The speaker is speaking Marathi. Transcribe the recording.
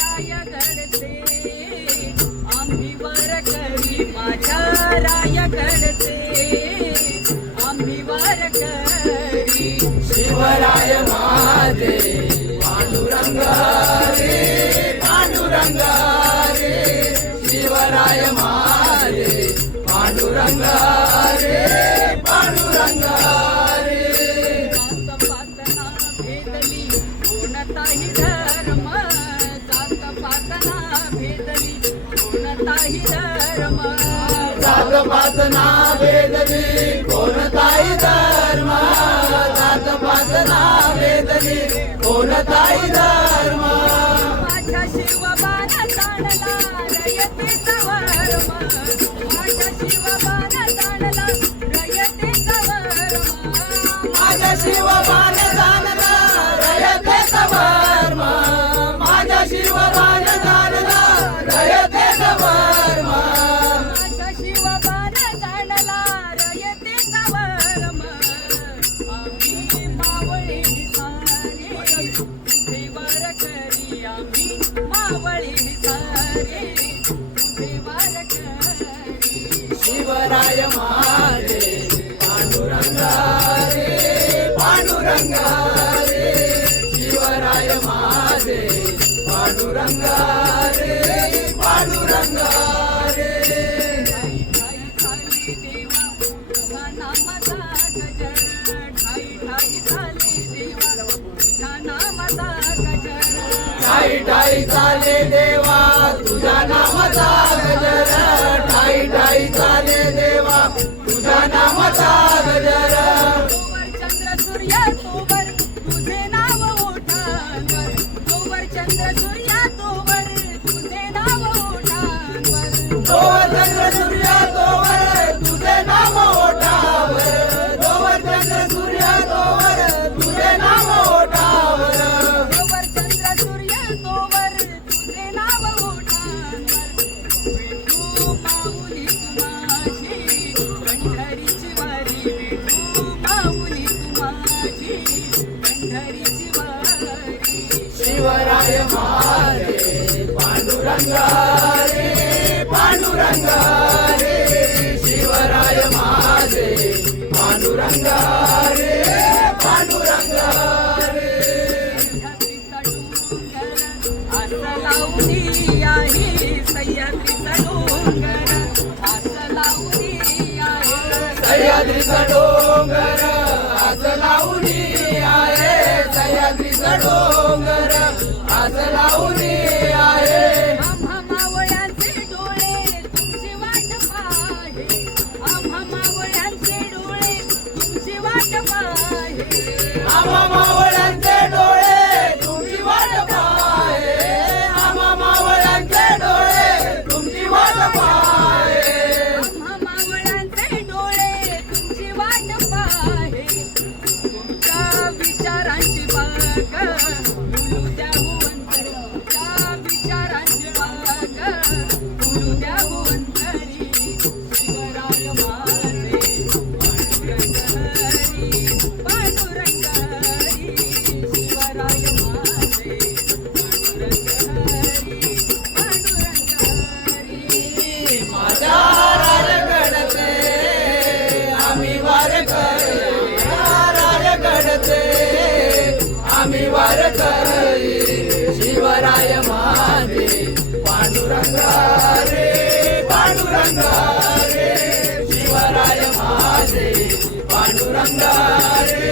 रायगडचे आम्ही वारकरी माझ्या रायगडचे आम्ही वारकरी शिवराय माझे पांडुरंग रे पांडुरंग रे शिवराय माझे पांडुरंग रे पांडुरंग रे जात-पातना भेदली कोणताही धर्म जात-पातना भेदली कोणताही धर्म जात-पातना भेदली कोणताही धर्म जात-पातना भेदली कोणताही धर्म माझ्या शिवबाला जाणला रयतेचा वर्म माझ्या शिवबाला जाणला रयतेचा वर्म माझ्या शिवबान जाणला रयतेचा वर्म माझ्या शिवबान जाणला रयतेचा वर्म माझ्या शिवबाला जाणला रयतेचा वर्म आम्ही मावळे सारे तुझे वारकरी आम्ही मावळे सारे तुझे वारकरी शिवराय माझे पांडुरंग रे पांडुरंग रे शिवराय माझे पांडुरंग रे पांडुरंग रे ठाई ठाई चाले देवा तुझ्या नामाचा गजर ठाई ठाई चाले देवा तुझ्या नामाचा गजर ठाई ठाई चाले देवा तुझ्या नामाचा गजर ठाई ठाई चाले देवा तुझ्या नामाचा गजर तोवर चंद्र सूर्य तोवर तुझे नाव ओठांवर तोवर चंद्र सूर्य तोवर तुझे नाव ओठांवर तोवर चंद्र सूर्य तोवर तुझे नाम ओठावर तोवर चंद्र सूर्य तोवर तुझे नाम ओठावर तोवर चंद्र सूर्य तोवर तुझे नाव ओठांवर विठू माऊली तुमाची पंढरीची वारी विठू माऊली तुमाची पंढरीची वारी शिवराय माझे पांडुरंग रे पांडुरंग रे शिवराय माझे पांडुरंग रे पांडुरंग रे सह्याद्रीचा डोंगर असं लावणी आहे सह्याद्रीचा डोंगर असं लावणी आहे सह्याद्रीचा डोंगर असं लावणी आहे सह्याद्रीचा डोंगर असं लावणी आहे आम्हा मावळ्यांचे डोळे तुमची वाट पाहे आम्हा मावळ्यांचे डोळे तुमची वाट पाहे आम्हा मावळ्यांचे डोळे तुमची वाट पाहे आम्हा मावळ्यांचे डोळे तुमची वाट पाहे आम्हा मावळ्यांचे डोळे तुमची वाट पाहे तुमच्या विचारांची बाग फुलू द्या भुवंतरी तुमच्या विचारांची बाग फुलू द्या भुवंतरी शिवराय माझे पांडुरंग हरी शिवराय माझे पांडुरंग हरी माझ्या रायगडचे आम्ही वारकरी रायगडचे आम्ही वारकरी शिवराय माझे पांडुरंग रे पांडुरंग रे शिवराय माझे पांडुरंग रे